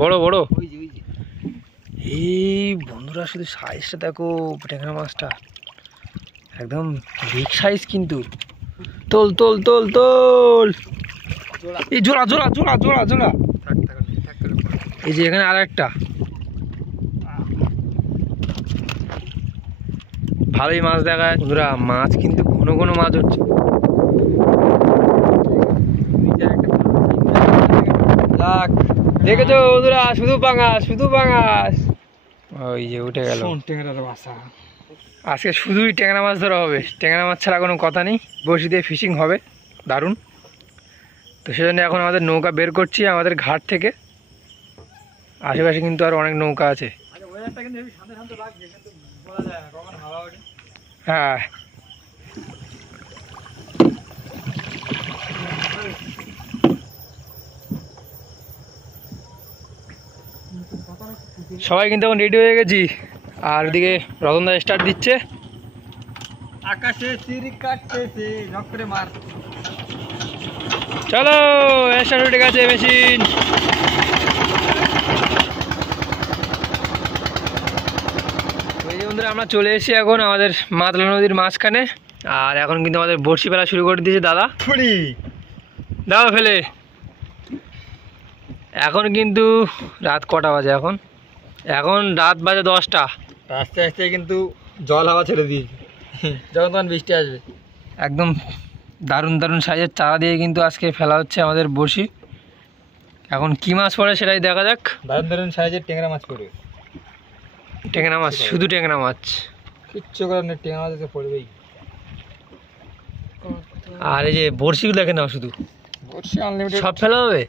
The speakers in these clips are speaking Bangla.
বড় বড় এই বন্ধুরা, শুধু সাইজটা দেখো ট্যাংরা মাছটা, একদম বিগ সাইজ কিন্তু। তোল তোল তোল তোল, এই জোড়া জোড়া জোড়া জোড়া জোড়া। এই যে এখানে আর একটা ভালোই মাছ দেখায় বন্ধুরা। মাছ কিন্তু ঘন ঘন মাছ হচ্ছে। দেখেছো বন্ধুরা, শুধু পাঙাশ শুধু পাঙাশ। ওই যে উঠে গেল আজকে, শুধুই ট্যাংরা মাছ ধরা হবে। ট্যাংরা মাছ ছাড়া কোনো কথা নেই, বড়শি দিয়ে ফিশিং হবে দারুণ। তো সেজন্য এখন আমাদের নৌকা বের করছি আমাদের ঘাট থেকে। আশেপাশে কিন্তু আর অনেক নৌকা আছে। হ্যাঁ, সবাই কিন্তু এখন রেডি হয়ে গেছি। আর ওদিকে রতনদা স্টার্ট দিচ্ছে। আকাশে চিরি কাটতেছে ঝকরে মার। চলো স্টার্ট উঠে গেছে মেশিন। ওই যে বন্ধুরা, আমরা চলে এসেছি এখন আমাদের মাতলা নদীর মাঝখানে। আর এখন কিন্তু আমাদের বড়শি ফেলা শুরু করে দিয়েছে দাদা। দাও ফেলে। এখন কিন্তু রাত কটা বাজে? এখন রাত বাজে 10টা। আস্তে আস্তে কিন্তু জল হাওয়া ছেড়ে দিয়েছে, যখন তখন বৃষ্টি আসবে। একদম দারুণ দারুণ সাইজের চারা দিয়ে কিন্তু আজকে ফেলা হচ্ছে আমাদের বড়শি। এখন কি মাছ পড়ে সেটাই দেখা যাক। দারুণ দারুণ সাইজের ট্যাংরা মাছ পড়বে। ট্যাংরা মাছ, শুধু ট্যাংরা মাছ, কিচ্ছু করার নেই, ট্যাংরা মাছ পড়বেই। আর এই যে বড়শিগুলো দেখে নাও, শুধু বড়শি আনলিমিটেড। সব ফেলা হবে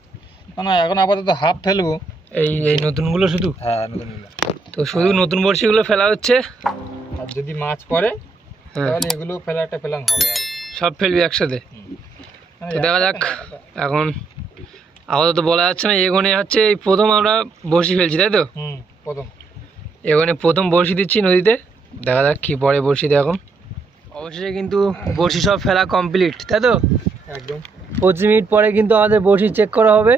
না, এখন আপাতত হাফ ফেলবো। এই নতুনগুলো শুধু। হ্যাঁ, নতুনগুলো। তো শুধু নতুন বড়শিগুলো ফেলা হচ্ছে। আর যদি মাছ পড়ে তাহলে এগুলো ফেলা একটা প্ল্যান হবে। আর সব ফেলবি একসাথে। তো দেখা যাক। এখন আপাতত বলা যাচ্ছে না। এগোনে হচ্ছে এই প্রথম আমরা বড়শি ফেলছি, তাই তো? প্রথম এগোনে প্রথম বড়শি দিচ্ছি নদীতে। দেখা যাক কি পড়ে বড়শিতে। এখন অবশেষে কিন্তু বড়শি সব ফেলা কমপ্লিট, তাই তো? একদম 25 মিনিট পরে কিন্তু আমাদের বড়শি চেক করা হবে,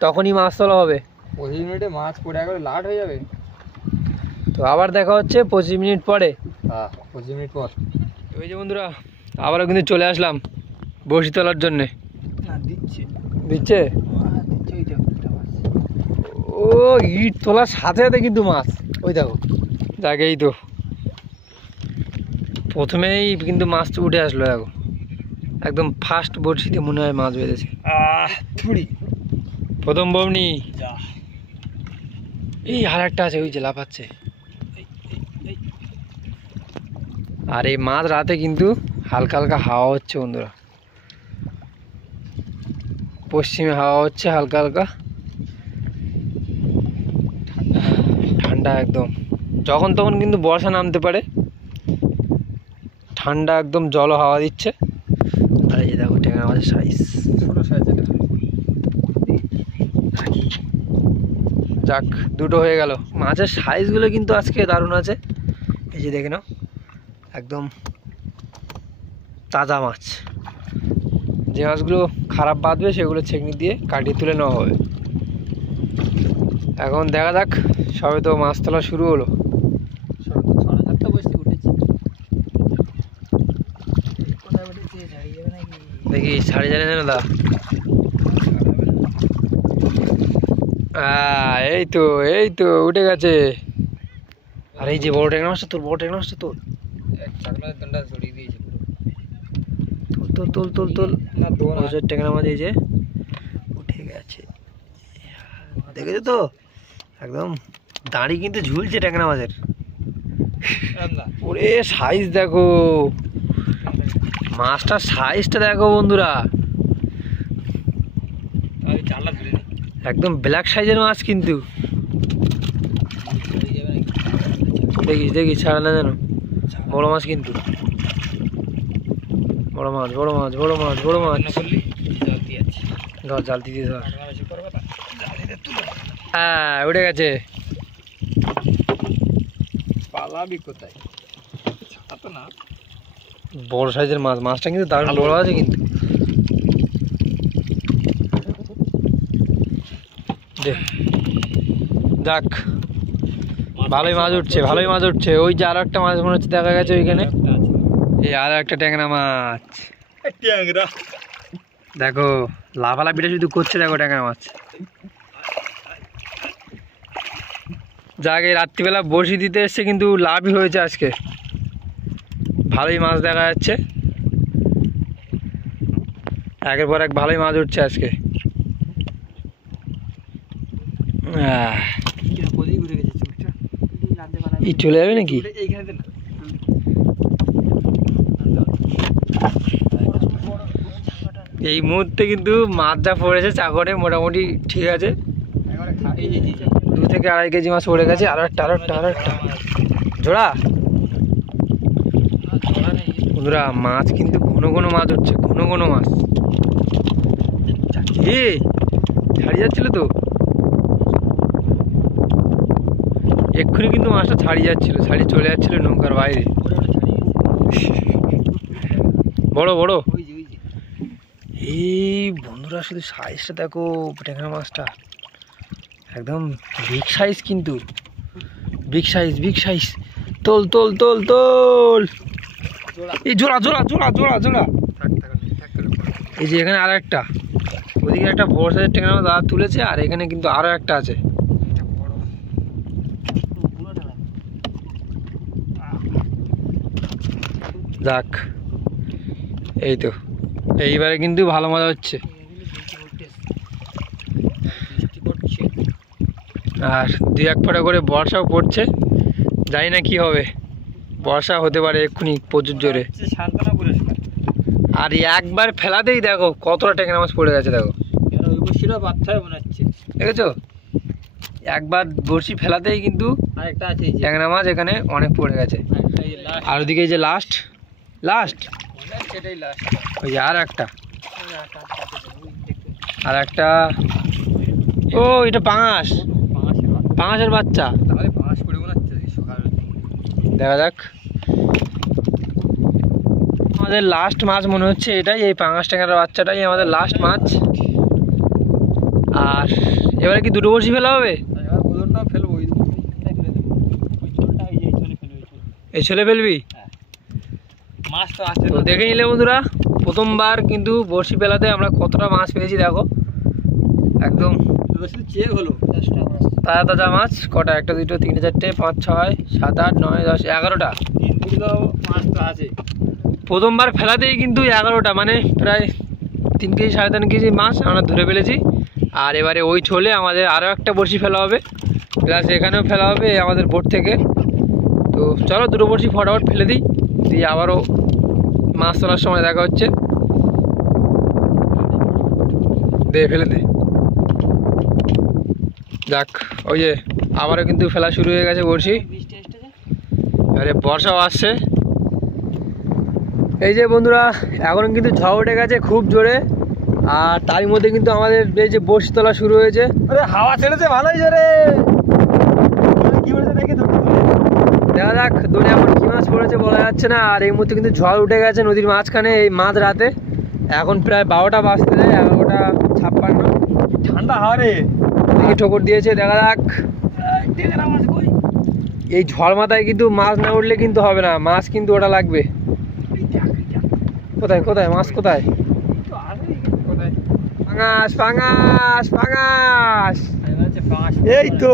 তখনই মাছ তোলা হবে। 25 মিনিটে মাছ পড়ে একবারে লাট হয়ে যাবে। তো আবার দেখা হচ্ছে 25 মিনিট পরে। হ্যাঁ, 25 মিনিট পর। ওই যে বন্ধুরা, আবারও কিন্তু চলে আসলাম বড়শি তোলার জন্যে। দিচ্ছে ও ইট তোলার সাথে সাথে কিন্তু মাছ। ওই দেখো, জায়গায় তো প্রথমেই কিন্তু মাছ উঠে আসলো। দেখো, একদম ফার্স্ট বড়শিতে মনে হয় মাছ বেঁধেছে। প্রথম বমনি। এই আর একটা আছে, ওই যে লাফাচ্ছে। আর এই মাঝ রাতে কিন্তু হালকা হালকা হাওয়া হচ্ছে বন্ধুরা। পশ্চিমে হাওয়া হচ্ছে হালকা হালকা, ঠান্ডা একদম। যখন তখন কিন্তু বর্ষা নামতে পারে। ঠান্ডা একদম, জল হাওয়া দিচ্ছে। আর এই যে দেখো ট্যাংরা মাছের সাইজ, ছোট সাইজের। যাক, দুটো হয়ে গেল। মাছের সাইজগুলো কিন্তু আজকে দারুণ আছে। এই যে দেখে নাও, একদম তাজা মাছ। যে মাছগুলো খারাপ বাঁধবে সেগুলো ছেঁকনি দিয়ে কাটিয়ে তুলে নেওয়া হবে। এখন দেখা যাক, সবে তো মাছ তোলা শুরু হলো। দেখি ছাড়ি জানে না দা। এই তো উঠে গেছে। আর এই যে বড় ট্যাংরা মাছটা তোর, বড় ট্যাংরা মাছটা তোর। তোল তোল তোল তোল। ট্যাংরা মাছ এই যে উঠে গেছে, দেখেছো তো? একদম দাঁড়ি কিন্তু ঝুলছে ট্যাংরা মাছের। ওরে সাইজ দেখো, মাছটার সাইজটা দেখো বন্ধুরা। একদম ব্ল্যাক সাইজের মাছ কিন্তু। দেখিস দেখিস, ছাড়া না যেন। বড় মাছ কিন্তু, বড় মাছ বড় মাছ বড় মাছ বড় মাছ। ধর জাল দিয়ে ধর। হ্যাঁ, উঠে গেছে। পালাবি কোথায়? বড় সাইজের মাছ। মাছটা কিন্তু দারুণ বড় আছে কিন্তু। যাক, ভালোই মাছ উঠছে, ভালোই মাছ উঠছে। ওই যে আরো একটা মাছ মনে হচ্ছে দেখা গেছে ওইখানে, এই আরো একটা ট্যাংরা মাছ। দেখো লাফালাফিটা শুধু করছে, দেখো ট্যাংরা মাছ। যাক, এই রাত্রিবেলা বড়শি দিতে এসছে কিন্তু লাভই হয়েছে আজকে, ভালোই মাছ দেখা যাচ্ছে, একের পর এক ভালোই মাছ উঠছে আজকে। চলে যাবে নাকি? এই মুহূর্তে কিন্তু মাছ যা পড়েছে চাকরে মোটামুটি ঠিক আছে, 2 থেকে 2.5 কেজি মাছ পড়ে গেছে। আরো একটা জোড়া। বন্ধুরা মাছ কিন্তু ঘন মাছ উঠছে, ঘন মাছ। ছাড়িয়ে যাচ্ছিল তো এক্ষুনি, কিন্তু মাছটা ছাড়িয়ে যাচ্ছিল, ছাড়িয়ে চলে যাচ্ছিল নৌকার বাইরে। বড় এই বন্ধুরা শুধু সাইজটা দেখো, ট্যাংরা মাছটা একদম বিগ সাইজ, কিন্তু বিগ সাইজ। তোল। এই জোড়া। এই যে এখানে আরো একটা, ওদিকে একটা বড় সাইজের ট্যাংরা মাছ দাদা তুলেছে, আর এখানে কিন্তু আরো একটা আছে। যাক, এই তো এইবারে কিন্তু ভালো মজা হচ্ছে। আর 2-1 ফোঁটা করে বর্ষাও পড়ছে, জানি না কি হবে, বর্ষা হতে পারে এক্ষুনি প্রচুর জোরে। আর একবার ফেলাতেই দেখো কতটা ট্যাংরা মাছ পড়ে গেছে, দেখো দেখেছো, একবার বড়শি ফেলাতেই কিন্তু ট্যাংরা মাছ এখানে অনেক পড়ে গেছে। আর ওদিকে যে লাস্ট ওই যে আর একটা, ও এটা পাঙাশের বাচ্চা। দেখা যাক, আমাদের লাস্ট মাছ মনে হচ্ছে এটাই, এই পাঙাশ ট্যাংরার বাচ্চাটাই আমাদের লাস্ট মাছ। আর এবারে কি 2টো বড়শি ফেলা হবে? এই ছেলে ফেলবি? তো দেখে নিলে বন্ধুরা, প্রথমবার কিন্তু বড়শি ফেলাতে আমরা কতটা মাছ পেয়েছি দেখো, একদম তাজা মাছ। কটা? 1, 2, 3, 4, 5, 6, 7, 8, 9, 10, 11টা মাছ তো আছে। প্রথমবার ফেলাতেই কিন্তু 11টা, মানে প্রায় 3 কেজি 3.5 কেজি মাছ আমরা ধরে ফেলেছি। আর এবারে ওই ছোলে আমাদের আরও একটা বড়শি ফেলা হবে, প্লাস এখানেও ফেলা হবে আমাদের বোট থেকে। তো চলো 2টো বড়শি ফটাফট ফেলে দিই, দিয়ে আবারও মাছ তোলার সময় দেখা হচ্ছে। ফেলে দে। যাক, ওই যে আবারও কিন্তু ফেলা শুরু হয়ে গেছে বড়শি, এবারে বর্ষাও আসছে। এই যে বন্ধুরা, এখন কিন্তু ঝড় উঠে গেছে খুব জোরে, আর তারই মধ্যে কিন্তু আমাদের এই যে বড়শি তোলা শুরু হয়েছে। হাওয়া ছেড়েছে ভালোই জোরে। দেখা যাক দোলে এখন কি মাছ পড়েছে বলা যাচ্ছে না। আর এই মুহূর্তে কিন্তু ঝড় উঠে গেছে নদীর মাঝখানে এই মাঝ রাতে, এখন প্রায় 12টা বাজতে যায়, 11:56। ঠান্ডা হাওয়া রে, ঠোকর দিয়েছে। দেখা যাক, এই ঝড় মাথায় কিন্তু মাছ না উঠলে কিন্তু হবে না, মাছ কিন্তু ওটা লাগবে। কোথায় মাছ কোথায়? পাঙাশ, এই তো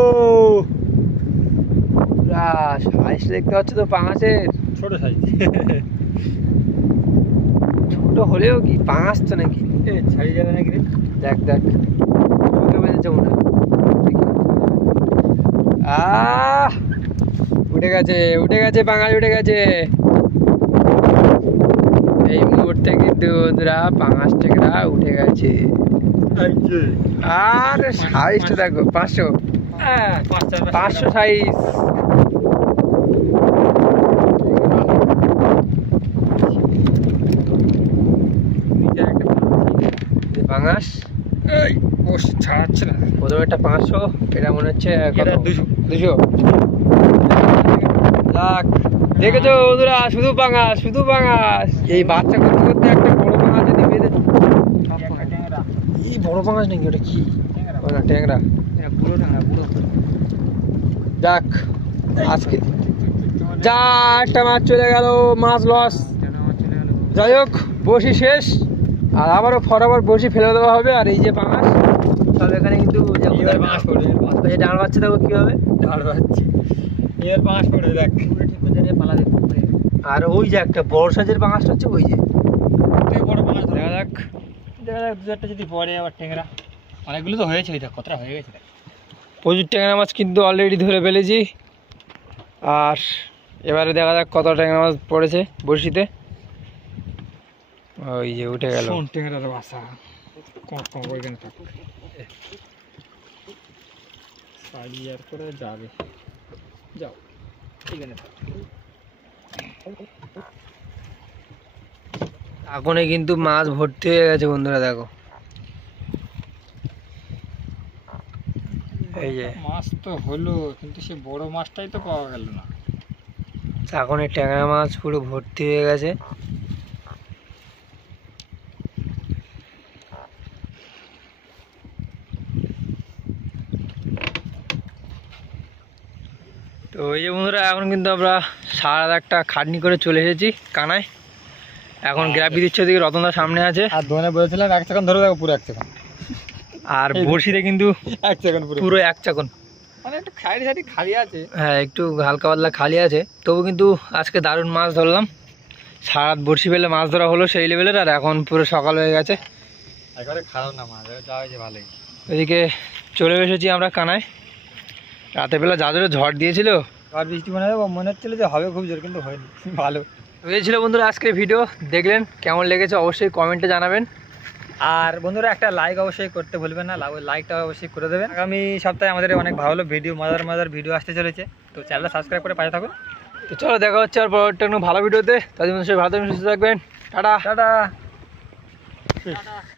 সাইজ দেখতে পাচ্ছ তো পাঙাশের, ছোট সাইজ। ছোট হলেও কি পাঙাশ তো নাকি, ছাড়িয়ে যাবে নাকি? দেখ বেঁধেছে মনে হয়। উঠে গেছে পাঙাশ, উঠে গেছে। এই মুহূর্তে কিন্তু ওরা পাঙাশ ট্যাংরা উঠে গেছে। আর সাইজটা দেখো, 500 সাইজ। পাঙাশ ছাড়াচ্ছে না, প্রথমে একটা 500, এটা মনে হচ্ছে 200। যাক, দেখেছো বন্ধুরা, শুধু পাঙাশ। এই বাচ্চা করতে করতে একটা বড় পাঙাশ যদি বেঁধে, এই বড় পাঙাশ নাকি ওটা? কি ট্যাংরা? বুড়ো যাক আজকে যা একটা মাছ চলে গেল, মাছ লস। যাই হোক বসি শেষ, আর আবারও ফরাবার বসি ফেলে দেওয়া হবে। আর এই যে পাঙাশ সব এখানে কিন্তু ডাল বাচ্চা দেখো কি হবে, ডাল পাচ্ছি এর পাঁচ পড়ে দেখ পালা দেখ। আর ওই যে একটা বড় সাইজের পাঙাশটা হচ্ছে ওই যে বড় পাঁচ দেখা যাক। দেখা যাক দু চারটা যদি পরে আবার ট্যাংরা অনেকগুলো তো হয়েছে, ওই দেখ কতটা হয়ে গেছে দেখ। প্রচুর ট্যাংরা মাছ কিন্তু অলরেডি ধরে ফেলেছি। আর এবারে দেখা যাক কত ট্যাংরা মাছ পড়েছে বড়শিতে। ওই যে উঠে গেল ট্যাংরার বাসা কম কম ওইখানে থাক, সাইড ইয়ার করে যাবে, যাও এখানে থাক। এখনই কিন্তু মাছ ভর্তি হয়ে গেছে বন্ধুরা, দেখো এই যে মাছ তো হলো, কিন্তু সে বড় মাছটাই তো পাওয়া গেল না। এখন এই ট্যাংরা মাছ পুরো ভর্তি হয়ে গেছে। তো ওই যে বন্ধুরা এখন কিন্তু আমরা সারা একটা খাটনি করে চলে এসেছি কানায়। এখন গ্রাফি দিচ্ছে ওদিকে রতনদার সামনে আছে। আর দোকানে বলেছিলাম 1 সেকেন্ড ধরে দেখো, পুরো 1 সেকেন্ড। আর বড়শিতে কিন্তু 1 সেকেন্ড পুরো 1 চাকন, মানে একটু খালি সাইড খালি আছে। হ্যাঁ একটু হালকা পাতলা খালি আছে, তবু কিন্তু আজকে দারুণ মাছ ধরলাম। সারা রাত বড়শি ফেলে মাছ ধরা হলো সেই লেভেলের। আর এখন পুরো সকাল হয়ে গেছে, একবারে খারাপ না মাছ, যা হয়েছে ভালোই। ওইদিকে চলে এসেছি আমরা কানায়। রাতের বেলা যা জোরে ঝড় দিয়েছিল, আর বৃষ্টি মনে হচ্ছিল যে হবে খুব জোর, কিন্তু হয়নি। ভালো হয়েছিল বন্ধুরা আজকের ভিডিও। দেখলেন কেমন লেগেছে অবশ্যই কমেন্টে জানাবেন। আর বন্ধুরা একটা লাইক অবশ্যই করতে ভুলবেন না, লাইকটা অবশ্যই করে দেবেন। আগামী সপ্তাহে আমাদের অনেক ভালো ভিডিও, মজার মজার ভিডিও আসতে চলেছে, তো চ্যানেলটা সাবস্ক্রাইব করে পাশে থাকুন। তো চলো দেখা হচ্ছে আর পরবর্তী কোনো ভালো ভিডিওতে। তাদের মধ্যে সবাই ভালো থাকবেন, সুস্থ থাকবেন। Tata tata.